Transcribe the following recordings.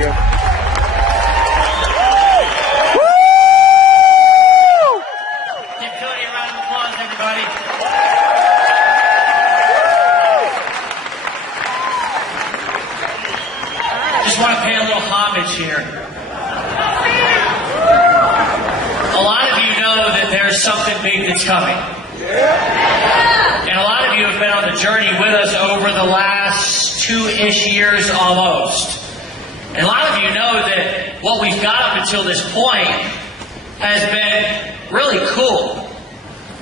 video. Give Cody a round of applause, everybody. Just want to pay a little homage here. A lot of you know that there's something big that's coming. And a lot of you have been on the journey with us over the last 2-ish years almost. And a lot of you know that what we've got up until this point has been really cool.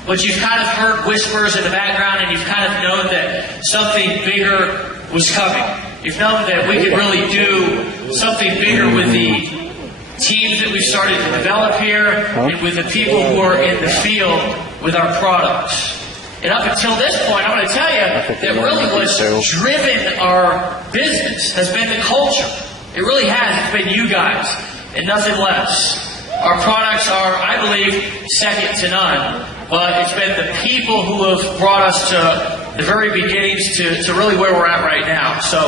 But you've kind of heard whispers in the background and you've kind of known that something bigger was coming. You've known that we could really do something bigger with the teams that we've started to develop here and with the people who are in the field with our products. And up until this point, I'm going to tell you that really what's driven our business has been the culture. It really has. It's been you guys and nothing less. Our products are, I believe, second to none. But it's been the people who have brought us to the very beginnings to really where we're at right now. So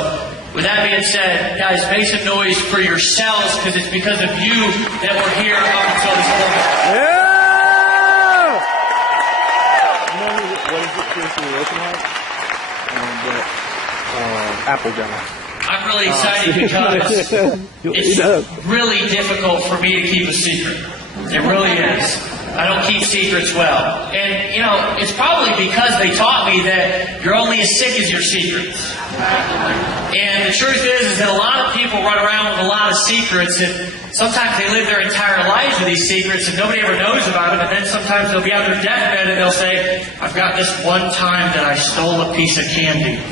with that being said, guys, make some noise for yourselves because it's because of you that we're here up until this moment. Yeah! What is it seriously looking like? Apple Jam. I'm really excited because it's really difficult for me to keep a secret. It really is. I don't keep secrets well. And, you know, it's probably because they taught me that you're only as sick as your secrets. And the truth is that a lot of people run around with a lot of secrets, and sometimes they live their entire lives with these secrets, and nobody ever knows about them, and then sometimes they'll be on their deathbed and they'll say, I've got this one time that I stole a piece of candy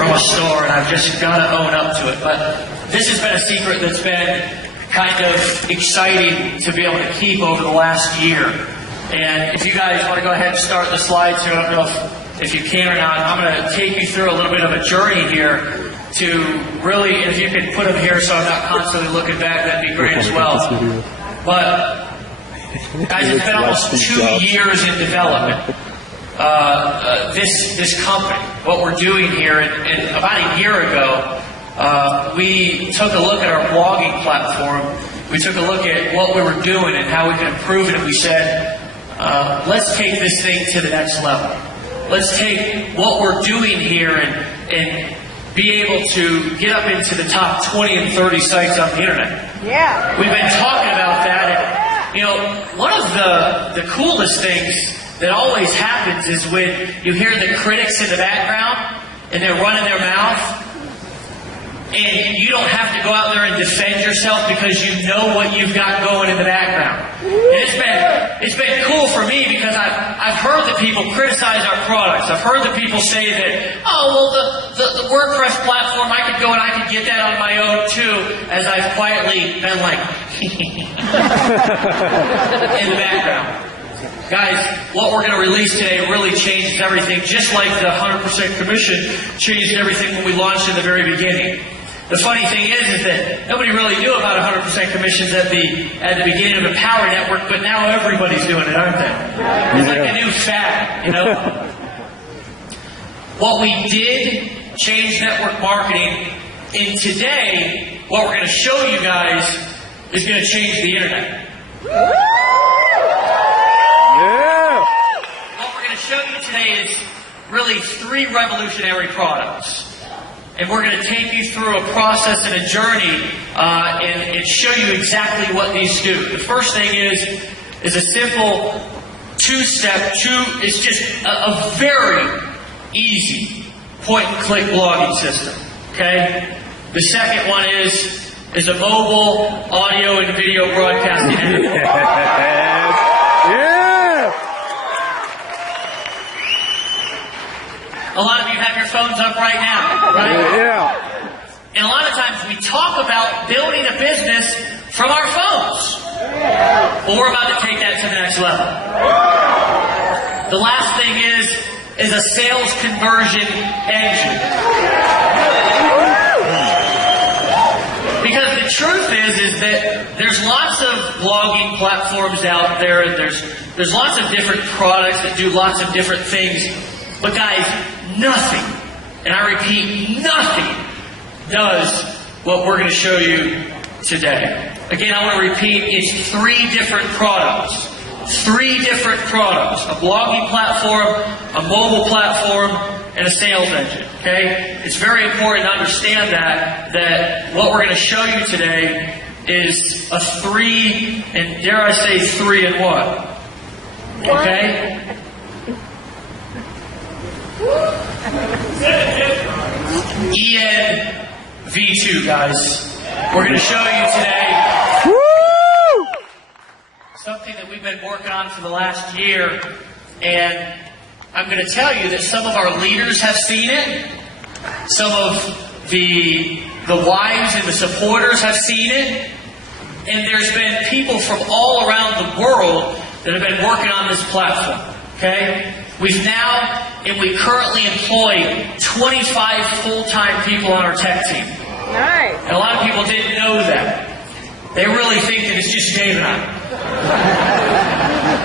from a store, and I've just got to own up to it. But this has been a secret that's been kind of exciting to be able to keep over the last year. And if you guys want to go ahead and start the slides here, I don't know if you can or not, I'm going to take you through a little bit of a journey here to really, if you could put them here so I'm not constantly looking back, that'd be great as well. But, guys, it's been almost 2 years in development. This company, what we're doing here, and about a year ago, we took a look at our blogging platform. We took a look at what we were doing and how we could improve it, and we said, let's take this thing to the next level. Let's take what we're doing here and be able to get up into the top 20 and 30 sites on the internet. Yeah. We've been talking about that, and you know, one of the coolest things that always happens is when you hear the critics in the background and they're running their mouth, and you don't have to go out there and defend yourself because you know what you've got going in the background. And it's been cool for me because I've heard that people criticize our products. I've heard that people say that, oh, well, the WordPress platform, I could go and I could get that on my own too, as I've quietly been like, in the background. Guys, what we're going to release today really changes everything, just like the 100% commission changed everything when we launched in the very beginning. The funny thing is that nobody really knew about 100% commissions at the beginning of the Empower Network, but now everybody's doing it, aren't they? It's like a new fad, you know? What we did change network marketing, and today, what we're going to show you guys is going to change the internet. What we're going to show you today is really 3 revolutionary products. And we're going to take you through a process and a journey and show you exactly what these do. The first thing is a simple 2-step, it's just a very easy point-and-click blogging system. Okay? The second one is a mobile audio and video broadcasting engine. A lot of you have your phones up right now, right? Yeah. And a lot of times we talk about building a business from our phones. Well, we're about to take that to the next level. The last thing is a sales conversion engine. Because the truth is that there's lots of blogging platforms out there, and there's lots of different products that do lots of different things. But guys, nothing, and I repeat, nothing does what we're going to show you today. Again, I want to repeat, it's 3 different products. 3 different products. A blogging platform, a mobile platform, and a sales engine. Okay? It's very important to understand that what we're going to show you today is a 3, and dare I say 3 in 1. Okay? ENV2, guys. We're going to show you today something that we've been working on for the last year, and I'm going to tell you that some of our leaders have seen it, some of the wives and the supporters have seen it, and there's been people from all around the world that have been working on this platform. Okay? We currently employ 25 full-time people on our tech team. Nice. And a lot of people didn't know that. They really think that it's just Dave and I.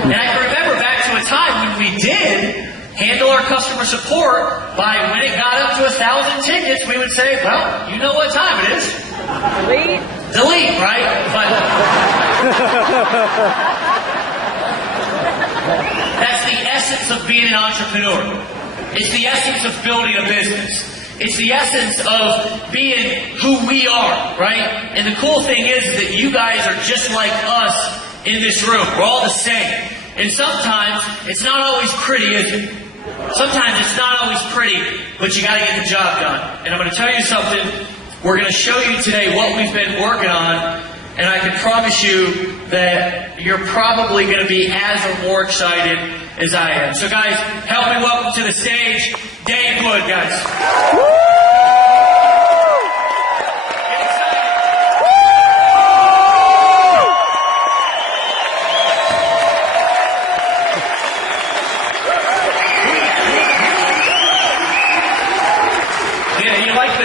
And I can remember back to a time when we did handle our customer support by when it got up to 1,000 tickets, we would say, well, you know what time it is. Delete, right? But that's the essence of being an entrepreneur. It's the essence of building a business. It's the essence of being who we are, right? And the cool thing is that you guys are just like us in this room. We're all the same. And sometimes it's not always pretty, is it? Sometimes it's not always pretty, but you got to get the job done. And I'm going to tell you something. We're going to show you today what we've been working on, and I can promise you that you're probably going to be as or more excited as I am. So guys, help me welcome to the stage Dave Wood, guys.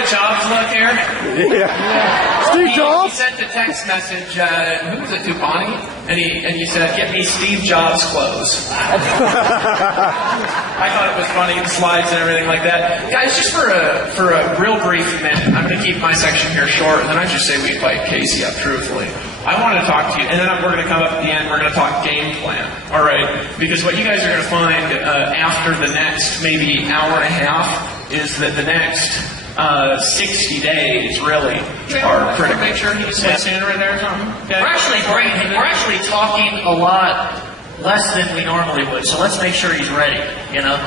Jobs look here? Yeah. Steve Jobs? He sent a text message, who was it, to Bonnie? And he said, get me Steve Jobs clothes. I thought it was funny, the slides and everything like that. Guys, just for a real brief minute, I'm going to keep my section here short, and then I just say we invite Casey up, truthfully. I want to talk to you, and then we're going to come up at the end, we're going to talk game plan, all right? Because what you guys are going to find after the next maybe hour and a half is that the next 60 days really are critical. Make sure he's standing right there or something. Okay. We're actually talking a lot less than we normally would, so let's make sure he's ready, you know?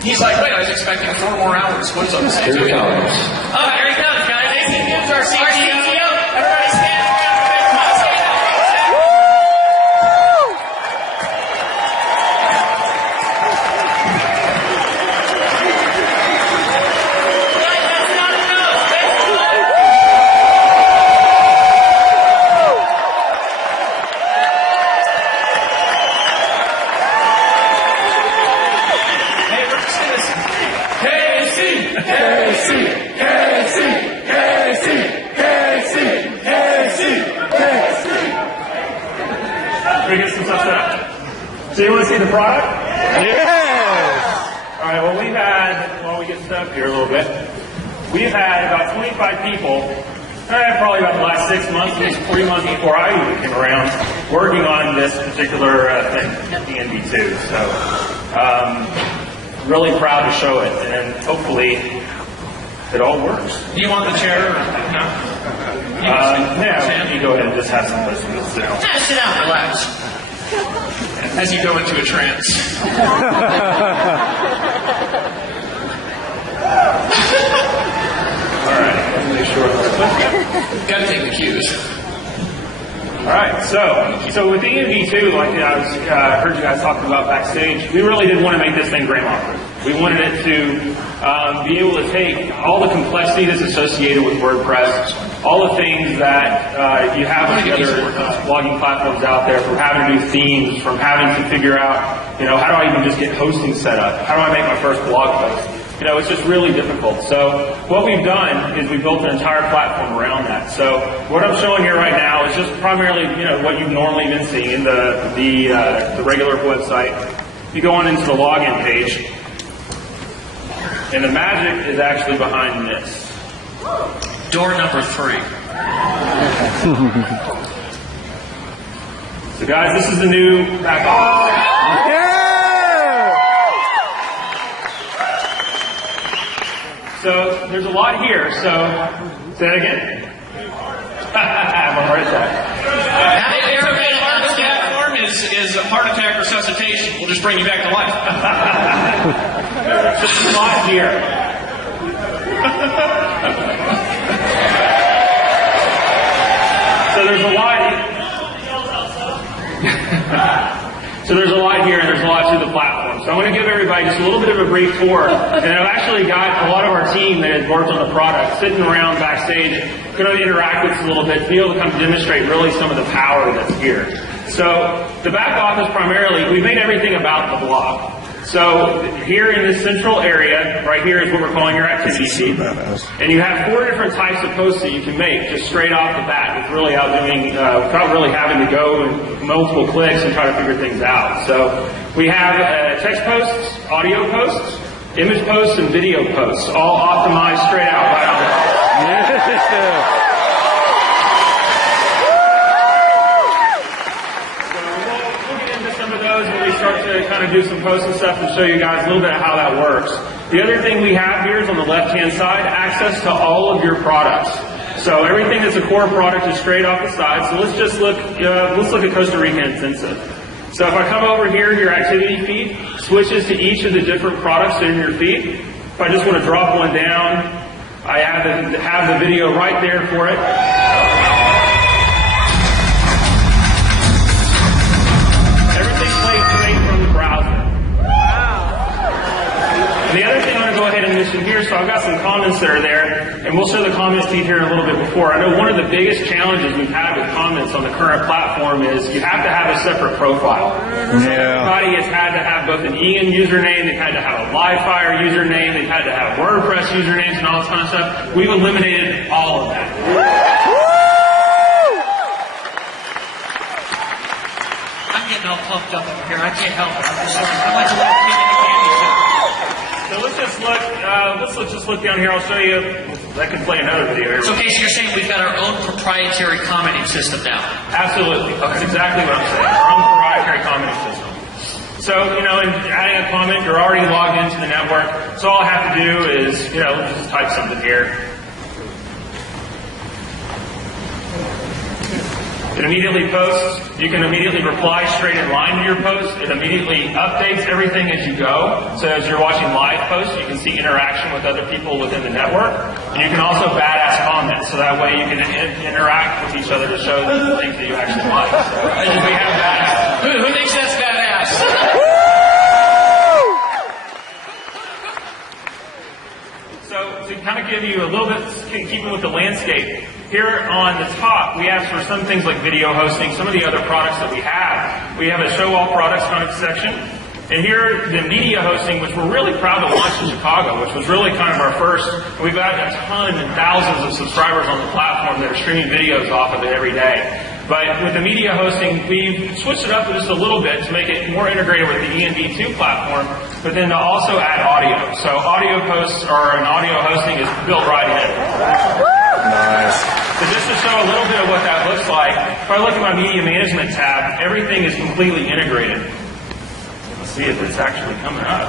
He's like, wait, I was expecting 4 more hours. What's on the stage? Oh, here he comes, guys. AC News, our CTO. Everybody stand around for Big Boss. We get some stuff set. So you want to see the product? Yes! All right, well, while we get set up here a little bit, we've had about 25 people, probably about the last 6 months, at least 3 months before I even came around, working on this particular thing, the NV2. So, really proud to show it, and hopefully it all works. Do you want the chair? No? Yeah, you go ahead and just have some listeners sit down. Yeah, sit down, relax. As you go into a trance. All right, let's make sure. Got to take the cues. All right, so with the ENV2, like I heard you guys talking about backstage, we really did want to make this thing grandma-proof. We wanted it to be able to take all the complexity that's associated with WordPress, all the things that you have on the other blogging platforms out there, from having to do themes, from having to figure out, how do I even just get hosting set up? How do I make my first blog post? It's just really difficult. So what we've done is we built an entire platform around that. So what I'm showing here right now is just primarily, what you've normally been seeing in the regular website. You go on into the login page, and the magic is actually behind this. Door number 3. So guys, this is the new back office. So there's a lot here. So say that again. I'm on the right side. Everybody on this platform is a heart attack resuscitation. We'll just bring you back to life. There's a lot here. So there's a lot. So there's a lot here, and there's a lot to the platform. So I'm going to give everybody just a little bit of a brief tour. And I've actually got a lot of our team that has worked on the product sitting around backstage, going to interact with us a little bit to be able to come demonstrate really some of the power that's here. So the back office primarily, we made everything about the blog. So here in this central area, right here is what we're calling your activity feed. And you have 4 different types of posts that you can make just straight off the bat with really without really having to go and multiple clicks and try to figure things out. So we have text posts, audio posts, image posts, and video posts, all optimized straight out right on the top. To kind of do some posts and stuff and show you guys a little bit of how that works. The other thing we have here is on the left-hand side, access to all of your products. So everything that's a core product is straight off the side. So let's just look at Costa Rica Intensive. So if I come over here, your activity feed switches to each of the different products in your feed. If I just want to drop one down, I have the video right there for it. The other thing I'm going to go ahead and mention here, so I've got some comments that are there, and we'll show the comments feed here in a little bit before. I know one of the biggest challenges we've had with comments on the current platform is you have to have a separate profile. Everybody has had to have both an Ian username, they've had to have a Livefire username, they've had to have WordPress usernames and all this kind of stuff. We've eliminated all of that. I'm getting all pumped up over here. I can't help it. I'm just like, I'm like a little kid in a candy shop. So let's just look down here. I'll show you. I can play another video here. So, Casey, you're saying we've got our own proprietary commenting system now? Absolutely. That's exactly what I'm saying. Our own proprietary commenting system. So, in adding a comment, you're already logged into the network. So all I have to do is, just type something here. It immediately posts. You can immediately reply straight in line to your post. It immediately updates everything as you go. So as you're watching live posts, you can see interaction with other people within the network. And you can also badass comment, so that way you can interact with each other to show the things that you actually like. So we have badass. Who thinks that's badass? So to kind of give you a little bit, keeping with the landscape, here on the top, we have for some things like video hosting, some of the other products that we have a show all products kind of section. And here, the media hosting, which we're really proud to launch in Chicago, which was really kind of our first. We've got a ton and thousands of subscribers on the platform that are streaming videos off of it every day. But with the media hosting, we've switched it up just a little bit to make it more integrated with the ENV2 platform, but then to also add audio. So audio posts and audio hosting is built right in. Nice. So just to show a little bit of what that looks like, if I look at my media management tab, everything is completely integrated. Let's see if it's actually coming up.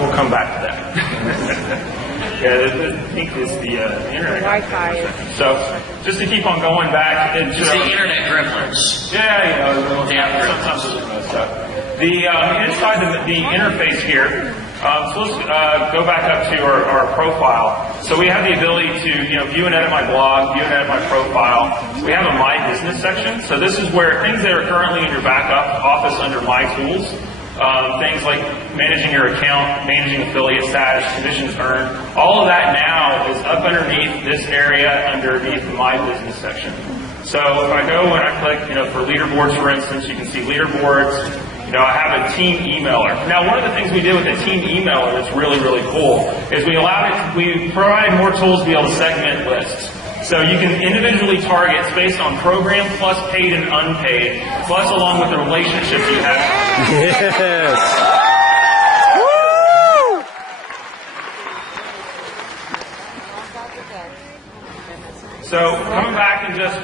We'll come back to that. I think it's the internet. Wi-Fi. So just to keep on going back. It's the internet gremlins. Yeah, sometimes there's stuff. Inside the interface here, so let's go back up to our profile. So we have the ability to view and edit my blog, view and edit my profile. We have a My Business section. So this is where things that are currently in your backup office under My Tools, things like managing your account, managing affiliate status, commissions earned, all of that now is up underneath this area underneath the My Business section. So if I go and I click, for leaderboards, for instance, you can see leaderboards. I have a team emailer. Now, one of the things we did with the team emailer that's really, really cool is we provide more tools to be able to segment lists. So you can individually target based on program plus paid and unpaid, plus along with the relationships you have. Yes. So coming back and just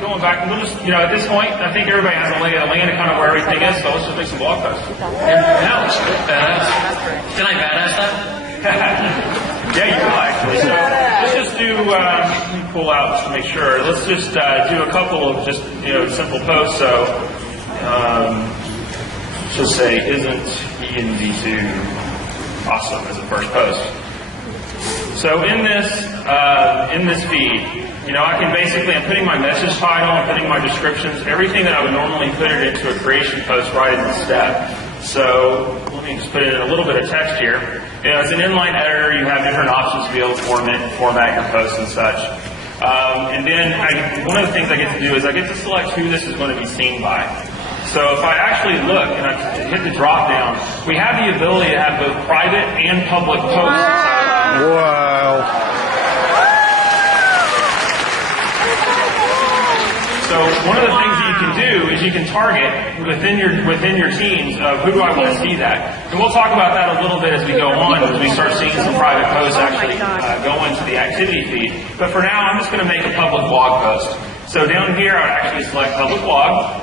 going back, we'll just, at this point, I think everybody has a lay of the land of kind of where everything is, so let's just make some blog posts. Yeah, let's do it. Badass. Can I badass that? Yeah, you will actually. So let's just do, let me pull out just to make sure. Let's just do a couple of just, simple posts. So, let's just say, isn't ENV2 awesome as a first post? So in this feed, I'm putting my message title, I'm putting my descriptions, everything that I would normally put it into a creation post right in the step. So let me just put in a little bit of text here. As an inline editor, you have different options to be able to format your posts and such. And then one of the things I get to do is I get to select who this is going to be seen by. So if I actually look and I hit the drop down, we have the ability to have both private and public posts. Wow. So one of the things that you can do is you can target within your teams of who do I want to see that. And we'll talk about that a little bit as we go on, as we start seeing some private posts actually go into the activity feed. But for now, I'm just going to make a public blog post. So down here, I would actually select public blog,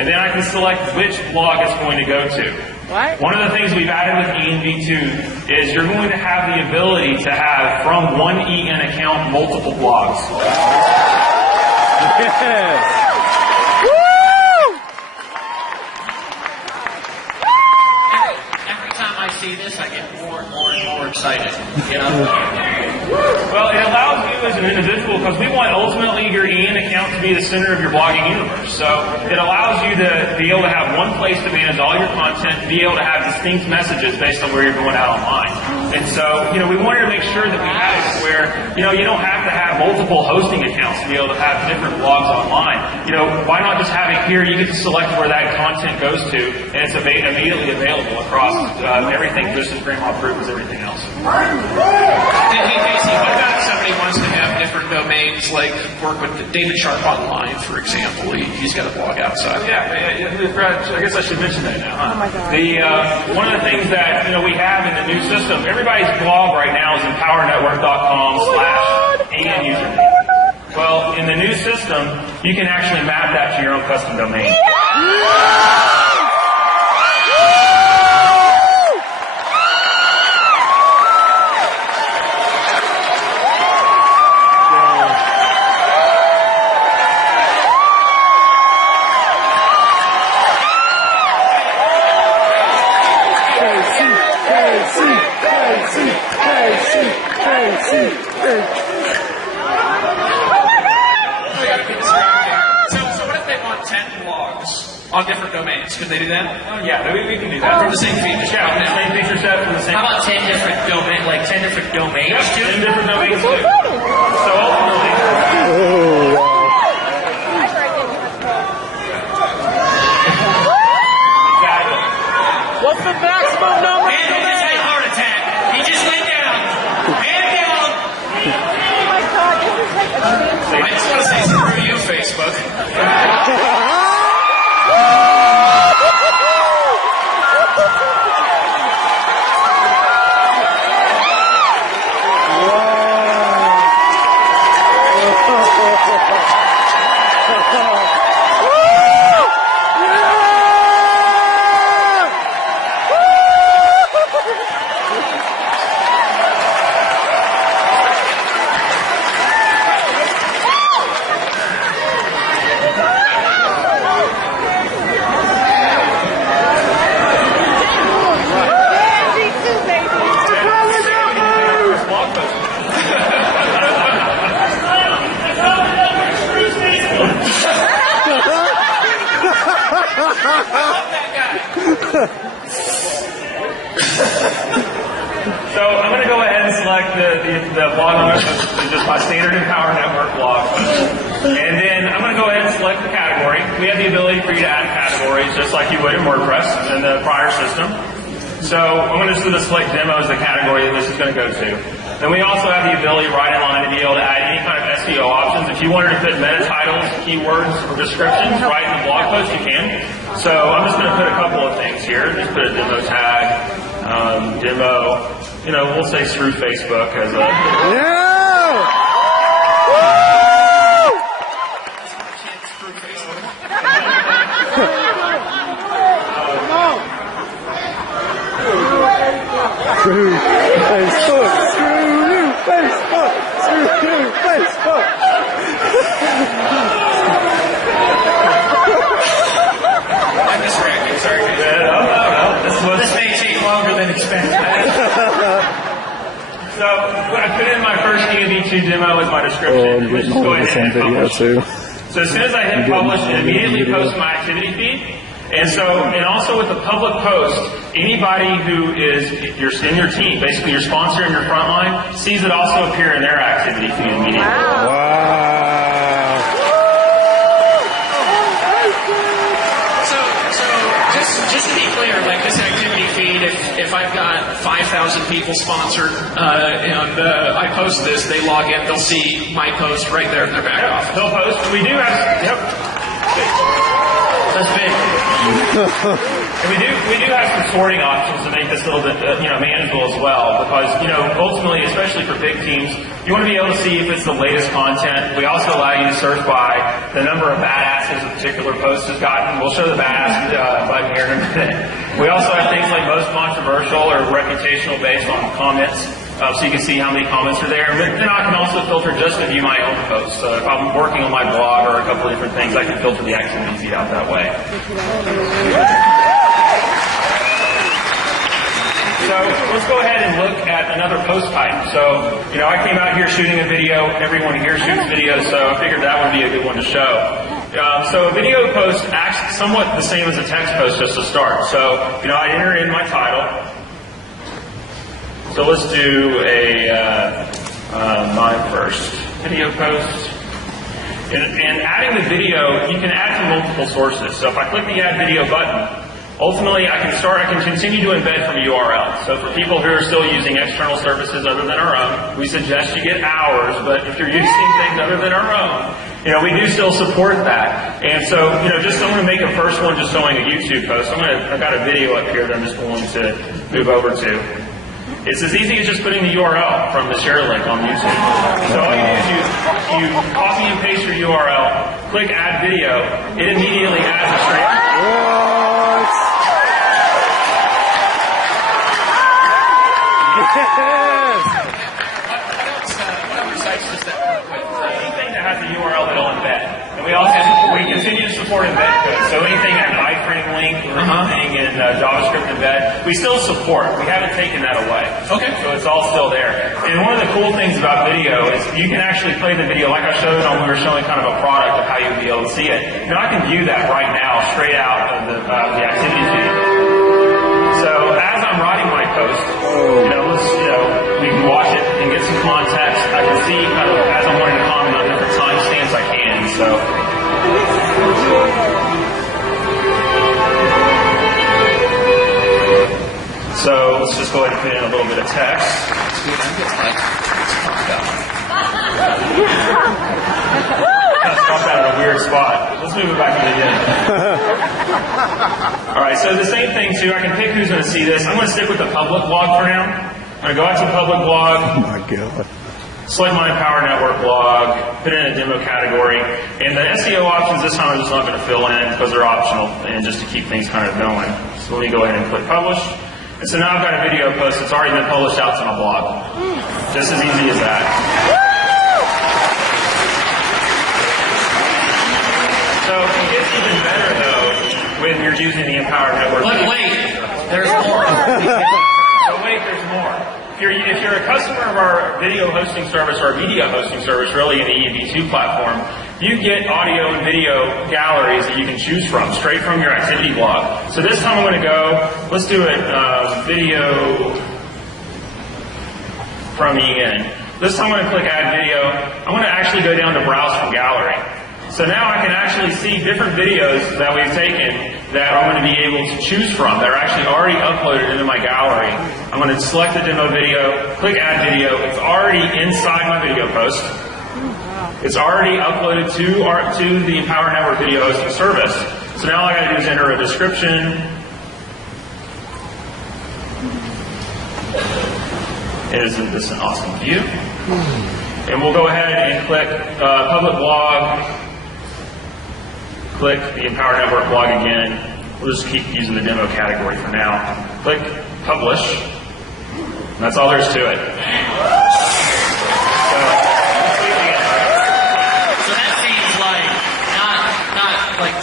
and then I can select which blog it's going to go to. What? One of the things we've added with ENV2 is you're going to have the ability to have, from one EN account, multiple blogs. Yes. Every time I see this, I get more and more excited. Well, it allows you as an individual, because we want ultimately your EN account to be the center of your blogging universe. So it allows you to be able to have one place to manage all your content, be able to have distinct messages based on where you're going out online. And so, we wanted to make sure that we had it where, you don't have to have multiple hosting accounts to be able to have different blogs online. Why not just have it here? You get to select where that content goes to, and it's immediately available across everything, just as grandma-proof as everything else. Hey, Casey, what about if somebody wants to have different domains, like work with David Sharp Online, for example? He's got a blog outside. Yeah, I guess I should mention that now. Huh? Oh my God. One of the things that we have in the new system, everybody's blog right now is empowernetwork.com/and username. Well, in the new system, you can actually map that to your own custom domain. So what if they want 10 blogs on different domains? Could they do that? Oh, yeah, we can do that. From the same feature set? Yeah, the same feature set from the same. How about 10 different domains, like 10 different domains? Yep, 10 different domains too. So ultimately, What's the maximum number? Man, he just had a heart attack. He just went down. Man down. Oh my God, this is like a I just want to say screw you, Facebook. So I'm going to go ahead and select the blog on it, just my standard Empower Network blog. And then I'm going to go ahead and select the category. We have the ability for you to add categories just like you would in WordPress in the prior system. So I'm going to just select demo as the category that this is going to go to. Then we also have the ability right in line to be able to add any kind of SEO options. If you wanted to put meta titles, keywords, or descriptions right in the blog post, you can. So I'm just going to put a couple of things here. Just put a demo tag, demo. We'll say screw Facebook as a... Yeah! I'm distracted. Sorry. This may take longer than expected. So I put in my first EMV2 demo with my description. I'm getting hold of the same video too. So as soon as I hit publish, it immediately posts my activity feed. And also with the public post, anybody who is in your team, basically your sponsor and your frontline, sees it also appear in their activity feed immediately. Wow. So just to be clear, like this activity feed, if I've got 5,000 people sponsored and I post this, they log in, they'll see my post right there in their back office. They'll post. We do have. That's big. And we do have some sorting options to make this a little bit manageable as well, because ultimately, especially for big teams, you want to be able to see if it's the latest content. We also allow you to search by the number of badasses a particular post has gotten. We'll show the badass button here in a minute. We also have things like most controversial or reputational based on comments. So you can see how many comments are there. But then I can also filter just to view my own posts. So if I'm working on my blog or a couple of different things, I can filter the activity feed out that way. So let's go ahead and look at another post type. So, I came out here shooting a video. Everyone here shoots videos, so I figured that would be a good one to show. So a video post acts somewhat the same as a text post just to start. So, I enter in my title. So let's do my first video post. And adding the video, you can add from multiple sources. So if I click the Add Video button, ultimately I can continue to embed from URL. So for people who are still using external services other than our own, we suggest you get ours, but if you're using things other than our own, we do still support that. And so, I'm going to make a first one just showing a YouTube post. I've got a video up here that I'm just going to move over to. It's as easy as just putting the URL from the share link on YouTube. So all you do is you copy and paste your URL, click Add Video, it immediately adds a straight. What other sites does that work with? Anything that has a URL that'll embed. And we continue to support embed code. So anything at an iframe link or anything in JavaScript embed, we still support. We haven't taken that away. Okay. So it's all still there. And one of the cool things about video is you can actually play the video like I showed when we were showing kind of a product of how you'd be able to see it. And I can view that right now straight out of the activity feed. So as I'm writing my post, we can watch it and get some context. I can see kind of as I'm wanting to comment on different timestamps I can. So let's just go ahead and put in a little bit of text. Drop that in a weird spot. Let's move it back to the end. All right, so the same thing too. I can pick who's going to see this. I'm going to stick with the public blog for now. I'm going to go out to public blog. Oh my God. Select my Empower Network blog, put in a demo category, and the SEO options this time I'm just not going to fill in because they're optional and just to keep things kind of going. So let me go ahead and click publish. And so now I've got a video post that's already been published out to my blog. Just as easy as that. So it gets even better though when you're using the Empower Network. But wait, there's more. So wait, there's more. If you're a customer of our video hosting service or our media hosting service, really in the EMV2 platform, you get audio and video galleries that you can choose from, straight from your activity blog. So this time I'm going to go, let's do a video from EN. This time I'm going to click Add Video. I'm going to actually go down to Browse from Gallery. So now I can actually see different videos that we've taken that I'm going to be able to choose from that are actually already uploaded into my gallery. I'm going to select the demo video, click Add Video. It's already inside my video post. It's already uploaded to the Empower Network video hosting service. So now all I got to do is enter a description. Isn't this an awesome view? And we'll go ahead and click Public Blog. Click the Empower Network blog again. We'll just keep using the demo category for now. Click Publish. And that's all there is to it. So, let's see it again.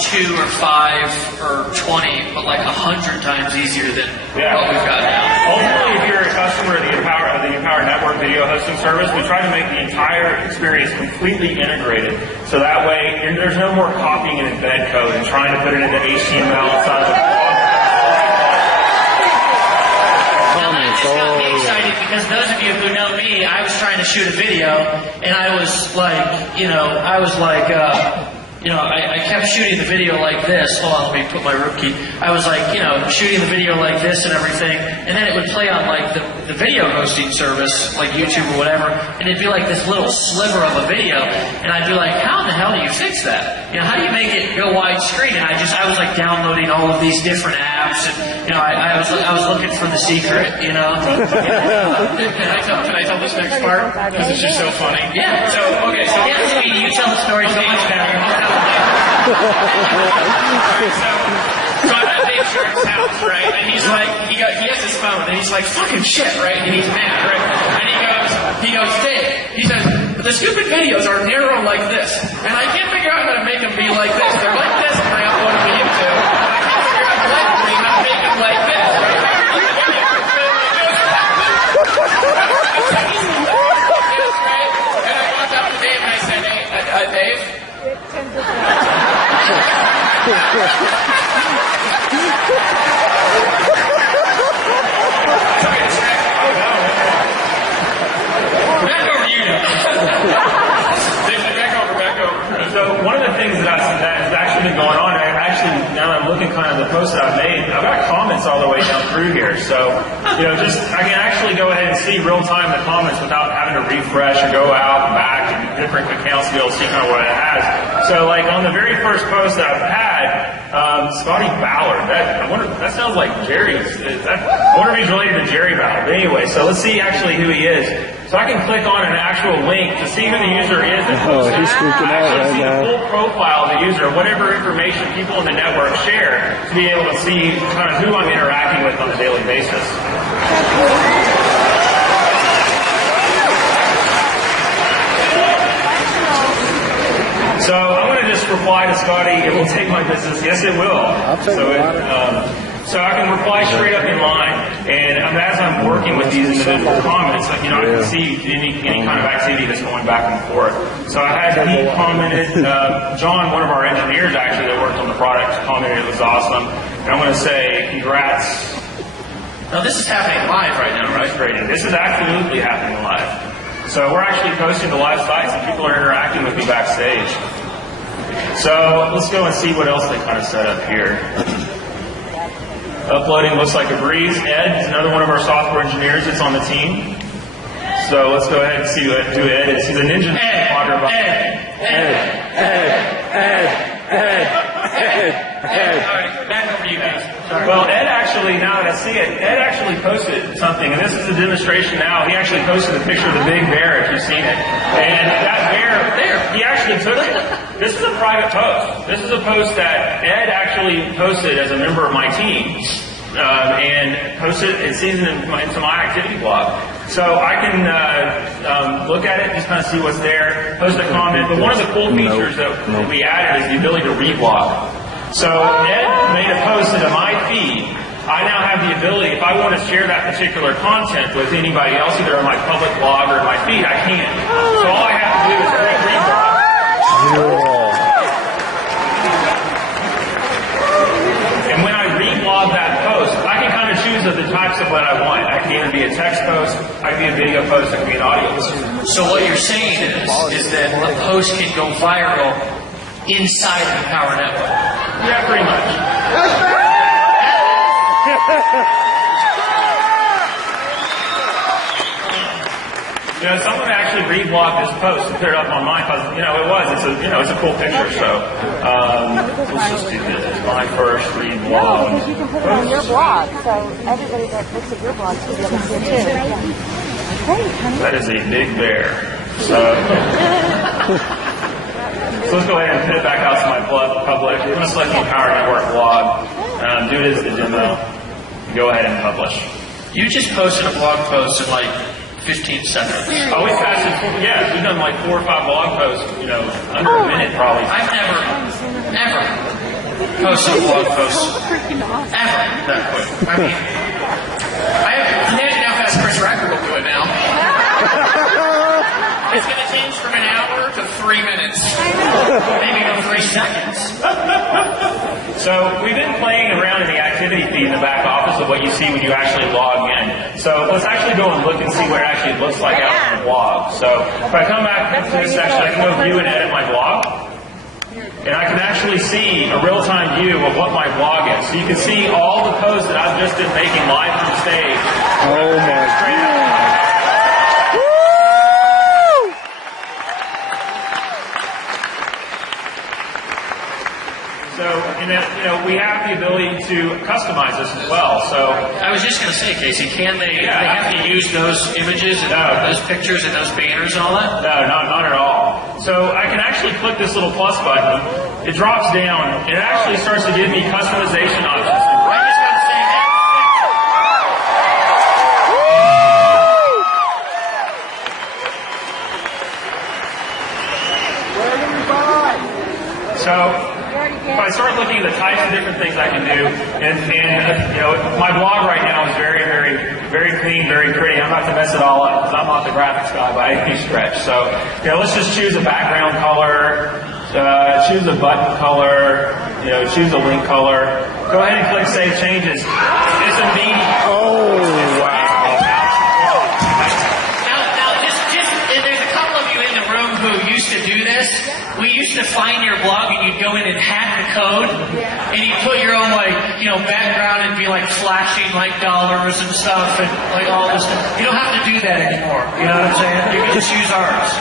2 or 5 or 20, but like 100 times easier than what we've got now. Ultimately, if you're a customer of the Empower Network video hosting service, we try to make the entire experience completely integrated. So that way, there's no more copying and embed code and trying to put it into HTML inside of the blog. That just got me excited because those of you who know me, I was trying to shoot a video, and I kept shooting the video like this. Hold on, let me put my room key. I was like, shooting the video like this and everything, and then it would play on like the video hosting service, like YouTube or whatever, and it'd be like this little sliver of a video, and I'd be like, how in the hell do you fix that? How do you make it go widescreen? And I was like downloading all of these different apps, and I was looking for the secret, Can I tell this next part? Because it's just so funny. Yeah. So Speedy, you tell the story so much better. So I'm at Dave Shark's house, right? And he's like, he has his phone, and he's like, fucking shit, right? And he's mad, right? And he goes, Dave, he says, the stupid videos are narrow like this, and I can't figure out how to make them be like this. They're like this, and I upload them to YouTube. I can't figure out the light stream how to make them like this. Right? And I walked up to Dave and I said, hey, Dave? Back over you now. Back over. So one of the things that has actually been going on, now that I'm looking kind of the posts that I've made, I've got comments all the way down through here. So, I can actually go ahead and see real time the comments without having to refresh or go out and back to different accounts to be able to see kind of what it has. So like on the very first post that I've had, Scotty Ballard, that sounds like Jerry's. I wonder if he's related to Jerry Ballard. But anyway, so let's see actually who he is. So I can click on an actual link to see who the user is. Oh, he's freaking out right see now. the full profile of the user, whatever information people in the network share, to be able to see kind of who I'm interacting with on a daily basis. So I'm going to just reply to Scotty, it will take my business. Yes, it will. I'll take So I can reply straight up in line. And as I'm working with these individual comments, I can see any kind of activity that's going back and forth. So I had Pete commented, John, one of our engineers actually that worked on the product, commented it was awesome. And I'm going to say congrats. Now this is happening live right now, right? This is absolutely happening live. So we're actually posting to live sites and people are interacting with me backstage. So let's go and see what else they kind of set up here. Uploading looks like a breeze. Ed is another one of our software engineers that's on the team. So let's go ahead and see who Ed is. He's a ninja. Ed. All right, back over to you guys. Sorry. Well, Ed actually, now that I see it, Ed actually posted something, and this is a demonstration now. He actually posted a picture of the big bear, if you've seen it. And that bear, he actually took it. This is a private post. This is a post that Ed actually posted as a member of my team. And posted and seasoned into my activity blog. So I can look at it, just kind of see what's there, post a comment. But one of the cool features that we added is the ability to reblog. So Ed made a post into my feed. I now have the ability, if I want to share that particular content with anybody else, either on my public blog or my feed, I can. So all I have to do is click reblog. And when I reblog that post, I can kind of choose the types of what I want. I can either be a text post, I can be a video post, I can be an audio post. So what you're saying is that a post can go viral inside the Empower Network. Yeah, pretty much. Someone actually reblogged this post and put it up on mine because, it's a cool picture. So, let's just do this. My first reblog. Because you can put it on your blog, so everybody that looks at your blog can be able to see it too. Great, honey. That is a big bear. So let's go ahead and put it back out to my public. We're going to select the Empower Network blog. Do it as the demo. Go ahead and publish. You just posted a blog post in like 15 seconds. Oh, we've done like 4 or 5 blog posts, under a minute probably. I've never post some blog posts ever that quick. I mean, now has Chris Racker will do it now. It's going to change from an hour to 3 minutes. Maybe even 3 seconds. So we've been playing around in the activity feed in the back office of what you see when you actually log in. So let's actually go and look and see what it actually looks like out on the blog. So if I come back to this section, I can go view and edit my blog. And I can actually see a real-time view of what my blog is. So you can see all the posts that I've just been making live from stage. Oh my God. So, and then, we have the ability to customize this as well. So, I was just going to say, Casey, can they have to use those images and those pictures and those banners and all that? no, not at all. So I can actually click this little plus button. It drops down, and it actually starts to give me customization options. I just got to say that. So if I start looking at the types of different things I can do, and my blog right now is very, very, very clean, very pretty. I'm not to mess it all up because I'm not the graphics guy by any stretch. So let's just choose a background color, choose a button color, choose a link color. Go ahead and click Save Changes. It's immediate. Oh, wow. Now, there's a couple of you in the room who used to do this. We used to find your blog and you'd go in and hack the code and you'd put your own background and be flashing dollars and stuff and all this stuff. You don't have to do that anymore. You know what I'm saying? You can just use ours.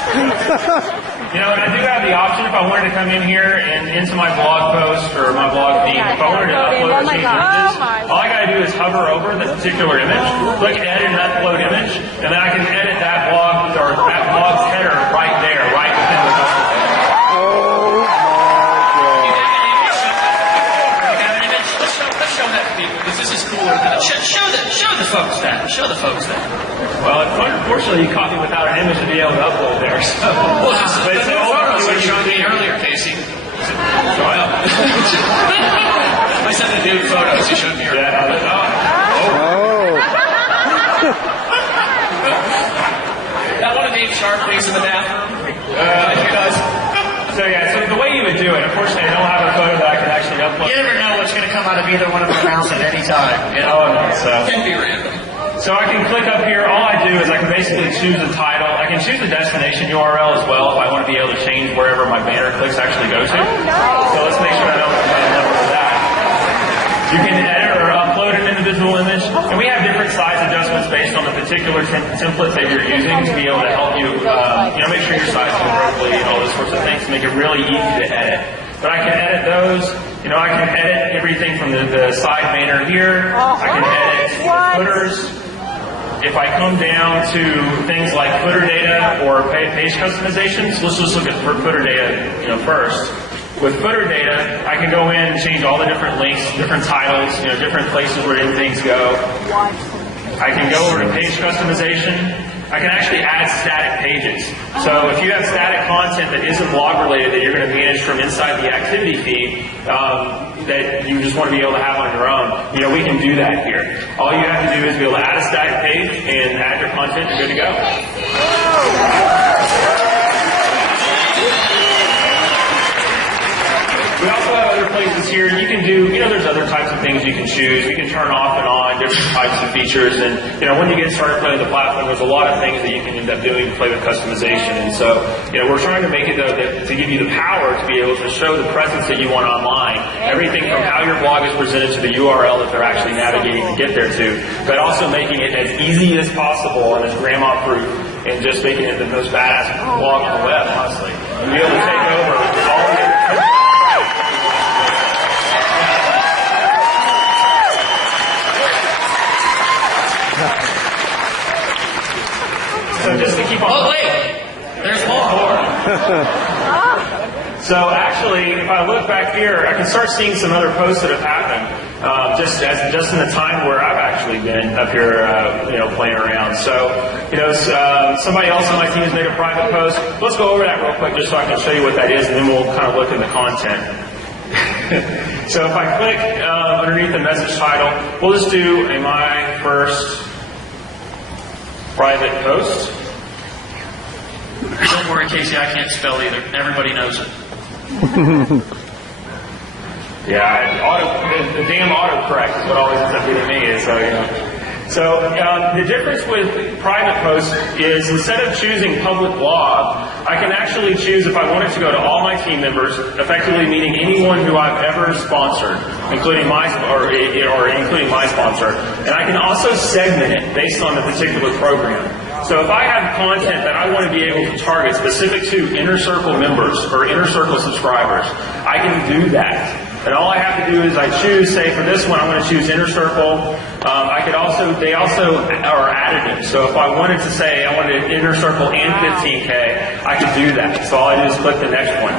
And I do have the option if I wanted to come in here and into my blog post or my blog feed, if I wanted to upload or change images, all I gotta do is hover over the particular image, click edit and upload image, and then I can edit that blog or that blog's header right there, right within the document. Let's show that to people because this is cooler than show the folks that. Show the folks that. Well, unfortunately, you caught me without an image to be able to upload there. So. Well, the photos you showed me earlier, Casey. I sent the nude photos you showed me earlier. Oh. That one of Dave Sharpley's in the bathroom. You guys. So the way you would do it, unfortunately, I don't have a photo that I can actually upload. You never know what's going to come out of either one of our mouths at any time. So Can be random. So I can click up here. All I do is I can basically choose a title. I can choose a destination URL as well if I want to be able to change wherever my banner clicks actually go to. So let's make sure I don't remember that. You can edit or upload an individual image, and we have different size adjustments based on the particular template that you're using to be able to help you, make sure your size is appropriately and all those sorts of things to make it really easy to edit. But I can edit those. I can edit everything from the side banner here. I can edit footers. If I come down to things like footer data or page customizations, let's just look at footer data, first. With footer data, I can go in and change all the different links, different titles, different places where things go. I can go over to page customization. I can actually add static pages. So if you have static content that isn't blog related that you're going to manage from inside the activity feed that you just want to be able to have on your own, we can do that here. All you have to do is be able to add a static page and add your content and you're good to go. We also have other places here. You can do, there's other types of things you can choose. You can turn off and on different types of features. And, when you get started playing the platform, there's a lot of things that you can end up doing to play with customization. And so, we're trying to make it, though, to give you the power to be able to show the presence that you want online. Everything from how your blog is presented to the URL that they're actually navigating to get there to, but also making it as easy as possible and as grandma-proof and just making it the most badass blog on the web, honestly. And be able to take over all the So just to keep on. Oh, wait! There's more. So actually, if I look back here, I can start seeing some other posts that have happened just in the time where I've actually been up here, playing around. So, somebody else on my team has made a private post. Let's go over that real quick just so I can show you what that is, and then we'll kind of look at the content. So if I click underneath the message title, we'll just do a my first private post. Don't worry, Casey, I can't spell either. Everybody knows it. Yeah, the damn autocorrect is what always ends up getting me. So, you know. So the difference with private posts is instead of choosing public blog, I can actually choose if I wanted to go to all my team members, effectively meaning anyone who I've ever sponsored, including my sponsor, and I can also segment it based on the particular program. So if I have content that I want to be able to target specific to Inner Circle members or Inner Circle subscribers, I can do that. And all I have to do is I choose, say for this one, I'm going to choose Inner Circle. They also are additive. So if I wanted to say I wanted Inner Circle and 15K, I could do that. So all I do is click the next one.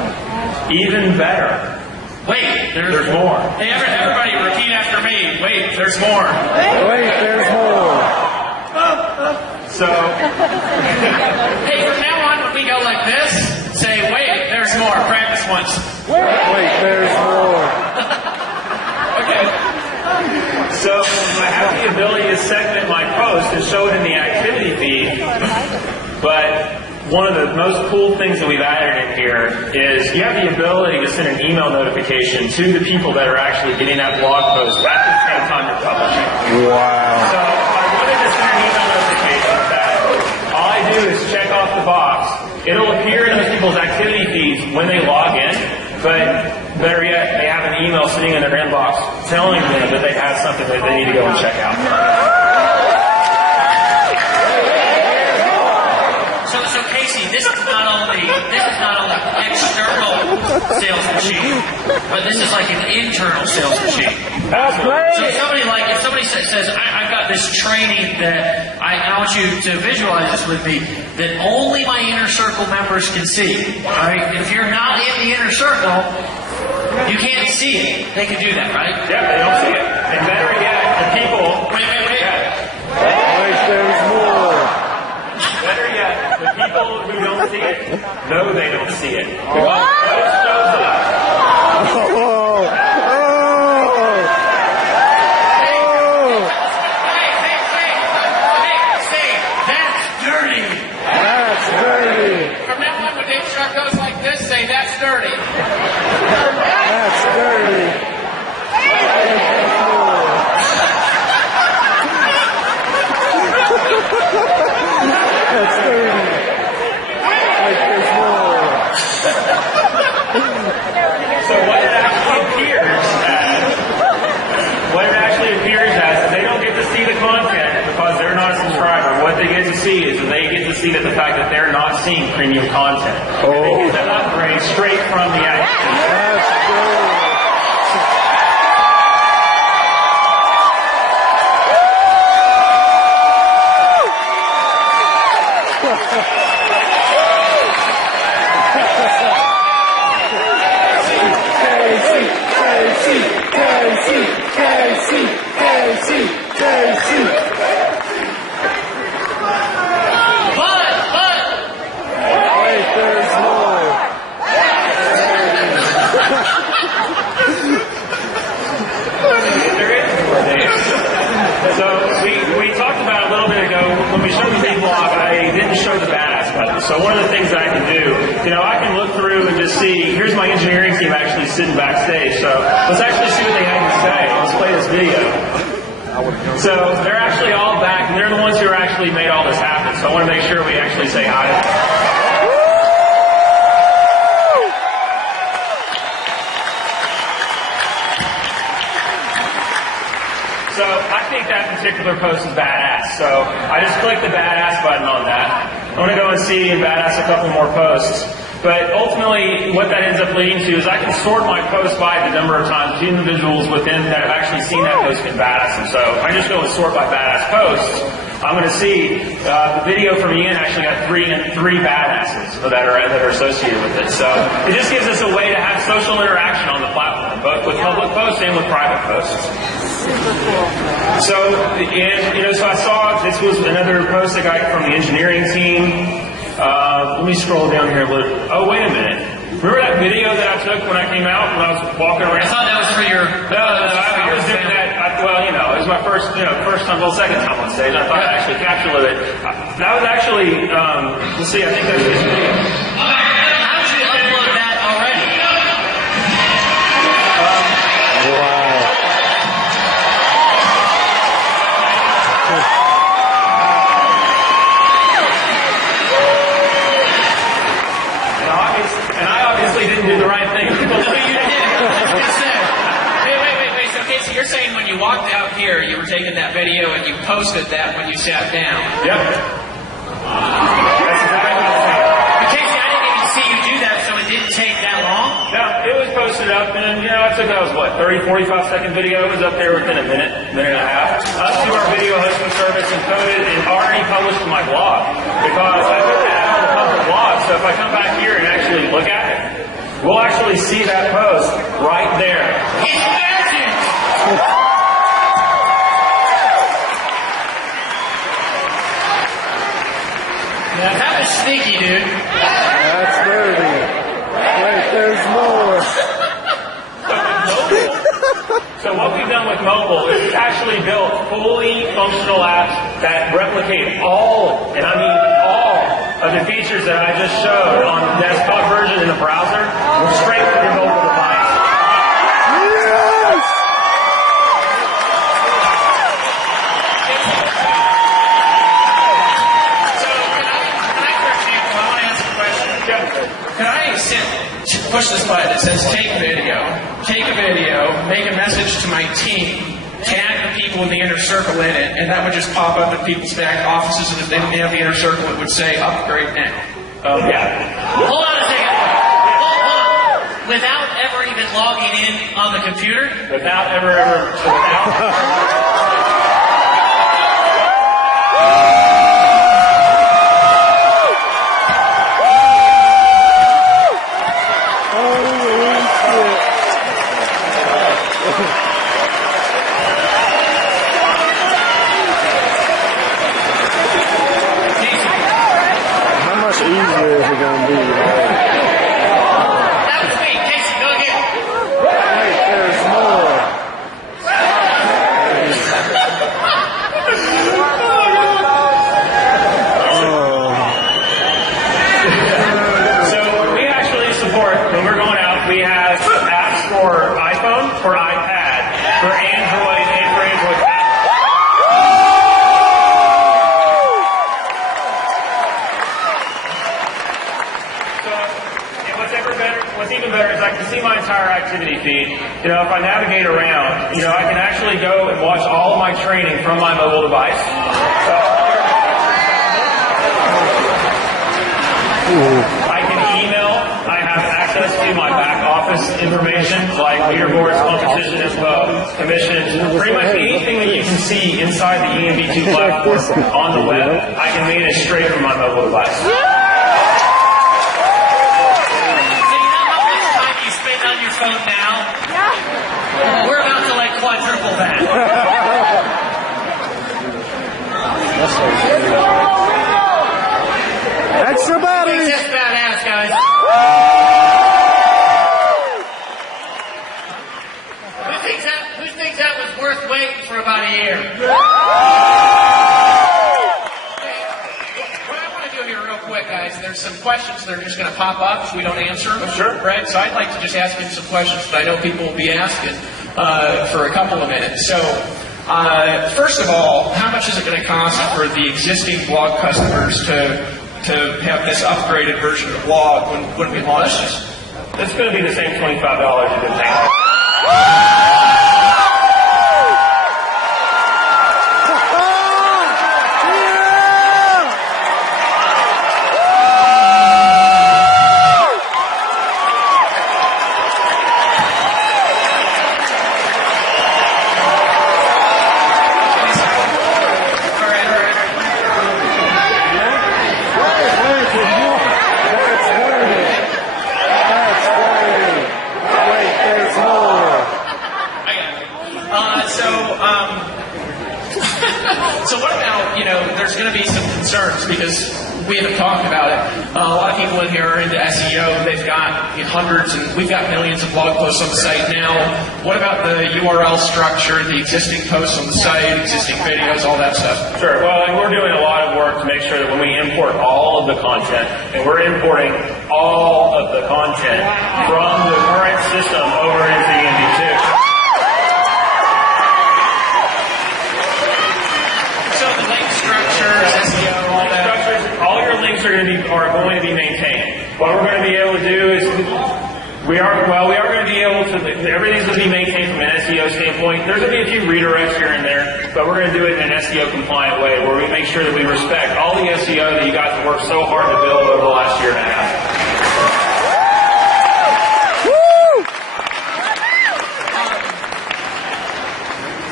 Even better. Wait, There's more. Hey, everybody, repeat after me. Wait, there's more. Wait, there's more. So, Hey, from now on, when we go like this, say, wait, there's more. Practice once. Wait, there's more. Okay. so I have the ability to segment my post and show it in the activity feed, but one of the most cool things that we've added in here is you have the ability to send an email notification to the people that are actually getting that blog post at the same time you're publishing. Wow. So if I wanted to send an email notification to that, all I do is check off the box. It'll appear in those people's activity feeds when they log in, but better yet, they have an email sitting in their inbox telling them that they have something that they need to go and check out. So Casey, this is not only external sales machine, but this is like an internal sales machine. That's great. So if somebody says, I've got this training that I want you to visualize this with me, that only my Inner Circle members can see. Right? If you're not in the Inner Circle, you can't see it. They can do that, right? Yeah, they don't see it. And better yet, the people... Wait. Wait, there's more. Better yet, the people who don't see it know they don't see it. Because post shows up. Oh. Say, that's dirty. That's dirty. From now on, when Dave Shark goes like this, say, that's dirty. That's dirty. That's dirty. Like there's more. So what it actually appears as, they don't get to see the content because they're not a subscriber. What they get to see is they get to see the fact that they're not seeing premium content. Oh. They get an upgrade straight from the ad. That's dirty. Wait, there's more. There is more there. So we talked about a little bit ago, when we showed the big blog, I didn't show the badass button. So one of the things that I can do, I can look through and just see, here's my engineering team actually sitting backstage. So let's actually see what they have to say. Let's play this video. So they're actually all back, and they're the ones who actually made all this happen. So I want to make sure we actually say hi to them. So I think that particular post is badass. So I just click the badass button on that. I want to go and see and badass a couple more posts. But ultimately, what that ends up leading to is I can sort my posts by the number of times the individuals within that have actually seen that post can badass them. So if I just go and sort by badass posts, I'm going to see the video from Ian actually got three badasses that are associated with it. So it just gives us a way to have social interaction on the platform, both with public posts and with private posts. Super cool. So, so I saw this was another post I got from the engineering team. Let me scroll down here a little. Oh, wait a minute. Remember that video that I took when I came out, when I was walking I around. thought that was for your. No, I was doing that. Well, it was my first time, second time on stage. I thought I'd actually capture it. That was actually, let's see, I think that's this video. How did you upload that already? Wow. And I obviously didn't do the right thing. No, you didn't. I was gonna say. Wait. So, Casey, you're saying when you walked out here, you were taking that video and you posted that when you sat down. Yep. That's exactly what I'm saying. But Casey, I didn't even see you do that, so it didn't take that long. No, it was posted up, and I took that was 30-45 second video. It was up there within a minute and a half. Up to our video hosting service and coded and already published to my blog because I put that out on the public blog. So if I come back here and actually look at it, we'll actually see that post right there. It's magic. Now, that was sneaky, dude. That's dirty. Wait, there's more. So what we've done with mobile is we've actually built fully functional apps that replicate all, and I mean all, of the features that I just showed on the desktop version in the browser straight from your mobile device. Yes! So, can I, for example, I want to ask a question. Can I push this button that says take a video, make a message to my team, tag the people in the inner circle in it, and that would just pop up in people's back offices, and if they didn't have the inner circle, it would say upgrade now. Yeah. Hold on a second. Hold on. Without ever even logging in on the computer? Without How much easier is it going to be? That was me. Casey, go again. Wait, there's more. So we actually support, when we're going out, we have apps for iPhone, for iPad, for Android, and for Android tablet. So, and what's even better is I can see my entire activity feed. If I navigate around, I can actually go and watch all of my training from my mobile device. I can email. I have access to my back office information, like leaderboards, competition info, commissions, pretty much anything that you can see inside the EMB2 platform on the web, I can manage straight from my mobile device. So you know how much time you spend on your phone now? Yeah. We're about to quadruple that. Extra battery! It's just badass, guys. Who thinks that was worth waiting for about a year? What I want to do here real quick, guys, there's some questions that are just going to pop up if we don't answer them. Sure. Right? So I'd like to just ask him some questions that I know people will be asking for a couple of minutes. So, first of all, how much is it going to cost for the existing blog customers to have this upgraded version of blog when we launch this? It's going to be the same $25 you've been paying. So what about, there's going to be some concerns because we haven't talked about it. A lot of people in here are into SEO. They've got hundreds, and we've got millions of blog posts on the site now. What about the URL structure, the existing posts on the site, existing videos, all that stuff? Sure. Well, and we're doing a lot of work to make sure that when we import all of the content, and we're importing all of the content from the current system over into the MD2. All your links are going to be maintained. What we're going to be able to do is we are going to be able to, everything's going to be maintained from an SEO standpoint. There's going to be a few redirects here and there, but we're going to do it in an SEO compliant way where we make sure that we respect all the SEO that you guys have worked so hard to build over the last year and a half.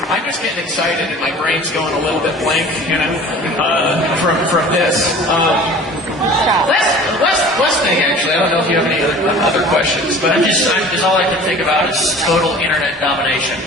I'm just getting excited and my brain's going a little bit blank, from this. Last thing, actually, I don't know if you have any other questions, but I'm just all I can think about is total internet domination.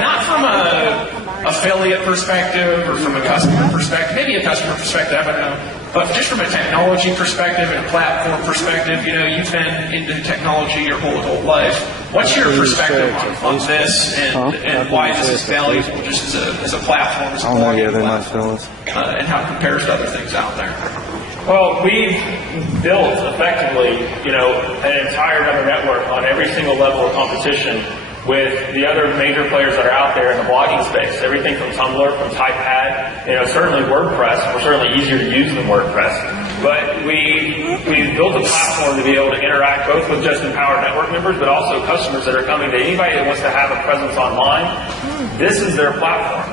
Not from a affiliate perspective or from a customer perspective, maybe a customer perspective, I don't know. But just from a technology perspective and a platform perspective, you've been into technology your whole life. What's your perspective on this and why this is valuable just as a platform, as a and how it compares to other things out there? Well, we've built effectively, an entire member network on every single level of competition with the other major players that are out there in the blogging space. Everything from Tumblr, from Typepad, certainly WordPress. We're certainly easier to use than WordPress. But we've built a platform to be able to interact both with just Empower Network members, but also customers that are coming to anybody that wants to have a presence online. This is their platform.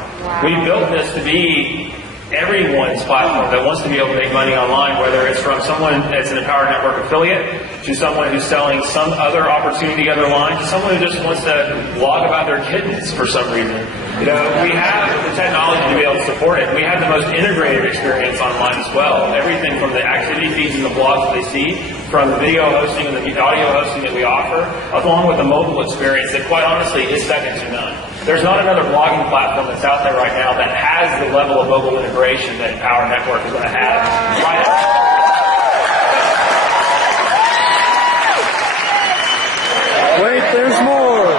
We built this to be everyone's platform that wants to be able to make money online, whether it's from someone that's an Empower Network affiliate, to someone who's selling some other opportunity other line, to someone who just wants to blog about their kittens for some reason. We have the technology to be able to support it. We have the most integrated experience online as well. Everything from the activity feeds and the blogs that they see, from the video hosting and the audio hosting that we offer, along with the mobile experience that quite honestly is second to none. There's not another blogging platform that's out there right now that has the level of mobile integration that Empower Network is going to have. Wait, there's more.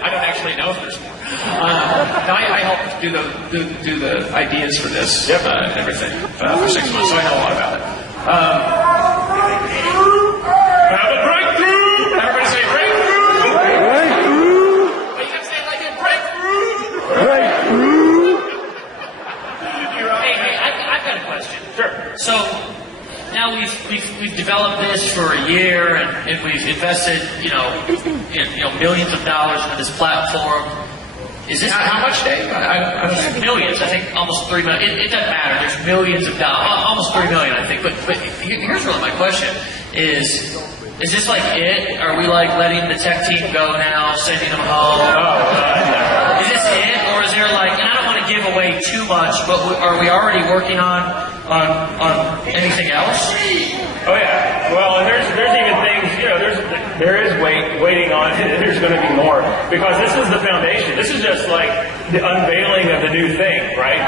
I don't actually know if there's more. I helped do the ideas for this and everything for 6 months, so I know a lot about it. Have a breakthrough! Everybody say breakthrough! Breakthrough! Well, you can say it like a breakthrough! Breakthrough! Hey, I've got a question. Sure. So, now we've developed this for a year and we've invested, millions of dollars into this platform. Is this how much, Dave? I don't know. Millions. I think almost 3 million. It doesn't matter. There's millions of dollars. Almost 3 million, I think. But here's really my question: Is this like it? Are we like letting the tech team go now, sending them home? Is this it, or is there like? And I don't want to give away too much, but are we already working on anything else? Oh yeah. Well, and there's even things, there is waiting on it, and there's going to be more. Because this is the foundation. This is just like the unveiling of the new thing, right?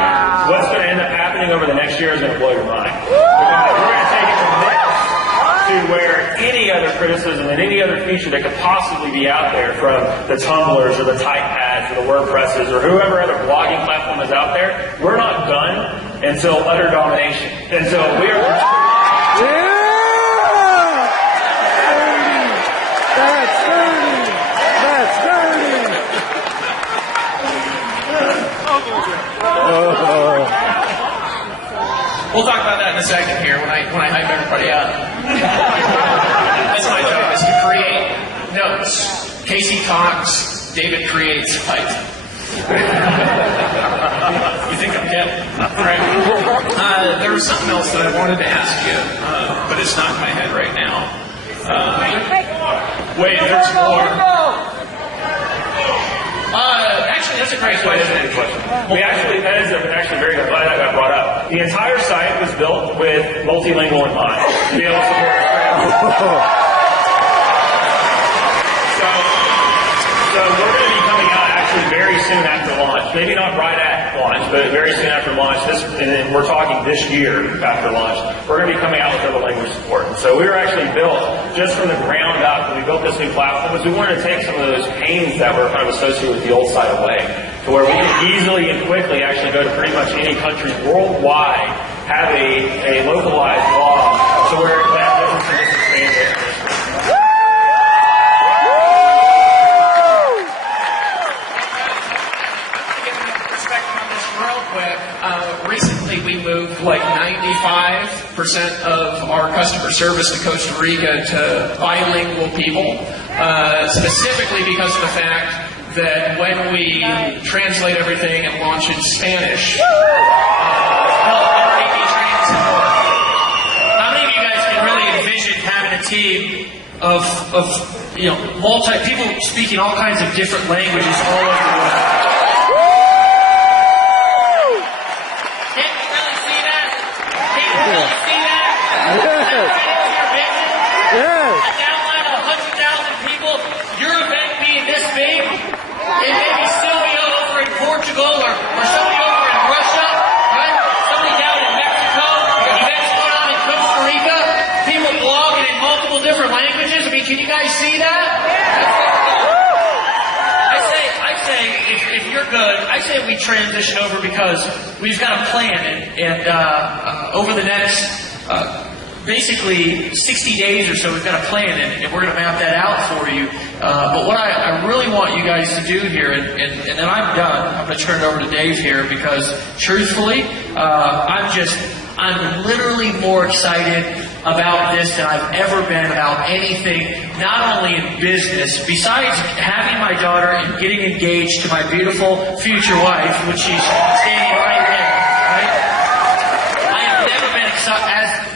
What's going to end up happening over the next year is going to blow your mind. Because we're going to take it from this to where any other criticism and any other feature that could possibly be out there from the Tumblrs or the Typepads or the WordPresses or whoever other blogging platform is out there, we're not done until utter domination. And so we're... That's dirty! That's dirty! We'll talk about that in a second here when I hype everybody up. That's my job, is to create notes. Casey talks, David creates hype. You think I'm kidding? Right. There was something else that I wanted to ask you, but it's not in my head right now. Wait, there's more. Actually, that's a great question. That is actually very good. Glad that got brought up. The entire site was built with multilingual in mind to be able to support. So we're going to be coming out actually very soon after launch maybe not right at launch, but very soon after launch, and then we're talking this year after launch, we're going to be coming out with other language support. And so we were actually built just from the ground up when we built this new platform, was we wanted to take some of those pains that were kind of associated with the old side away, to where we can easily and quickly actually go to pretty much any country worldwide, have a localized law, to where that business can just expand it. Recently, we moved like 95% of our customer service in Costa Rica to bilingual people, specifically because of the fact that when we translate everything and launch in Spanish, how many of you guys can really envision having a team of people speaking all kinds of different languages all over the world? Can you guys see that? I say, if you're good, I say we transition over because we've got a plan, and over the next basically 60 days or so, we've got a plan, and we're going to map that out for you. But what I really want you guys to do here, and then I'm done. I'm going to turn it over to Dave here because, truthfully, I'm literally more excited about this than I've ever been about anything, not only in business, besides having my daughter and getting engaged to my beautiful future wife, which she's standing right there, right? I have never been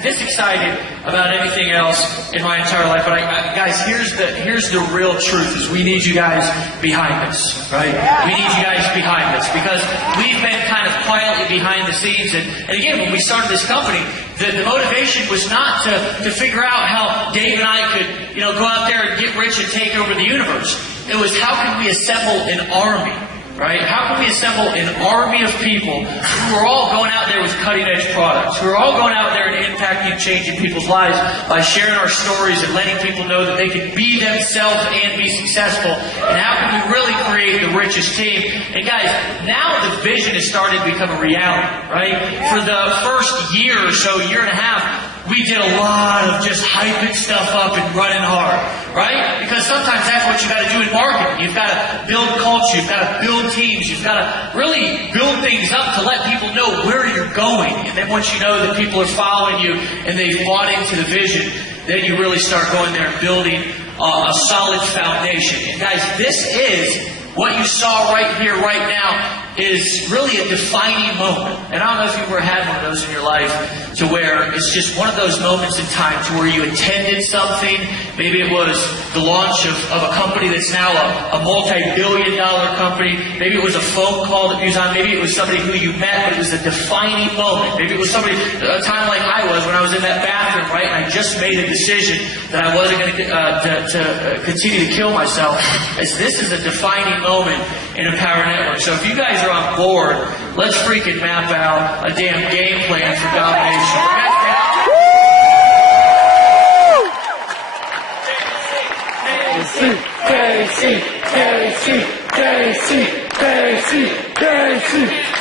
this excited about anything else in my entire life. But guys, here's the real truth: is we need you guys behind us, right? We need you guys behind us because we've been kind of quietly behind the scenes. And again, when we started this company, the motivation was not to figure out how Dave and I could, go out there and get rich and take over the universe. It was how can we assemble an army, right? How can we assemble an army of people who are all going out there with cutting-edge products, who are all going out there and impacting and changing people's lives by sharing our stories and letting people know that they can be themselves and be successful? And how can we really create the richest team? And guys, now the vision is starting to become a reality, right? For the first year or so, year and a half, we did a lot of just hyping stuff up and running hard, right? Because sometimes that's what you got to do in marketing. You've got to build culture. You've got to build teams. You've got to really build things up to let people know where you're going. And then once you know that people are following you and they've bought into the vision, then you really start going there and building a solid foundation. And guys, this is what you saw right here, right now, is really a defining moment. And I don't know if you've ever had one of those in your life to where it's just one of those moments in time to where you attended something. Maybe it was the launch of a company that's now a multi-billion-dollar company. Maybe it was a phone call that you was on. Maybe it was somebody who you met, but it was a defining moment. Maybe it was somebody, a time like I was when I was in that bathroom, right? And I just made a decision that I wasn't going to continue to kill myself. This is a defining moment in Empower Network. So if you guys are on board, let's freaking map out a damn game plan for domination. KC, KC, KC, KC, KC, KC.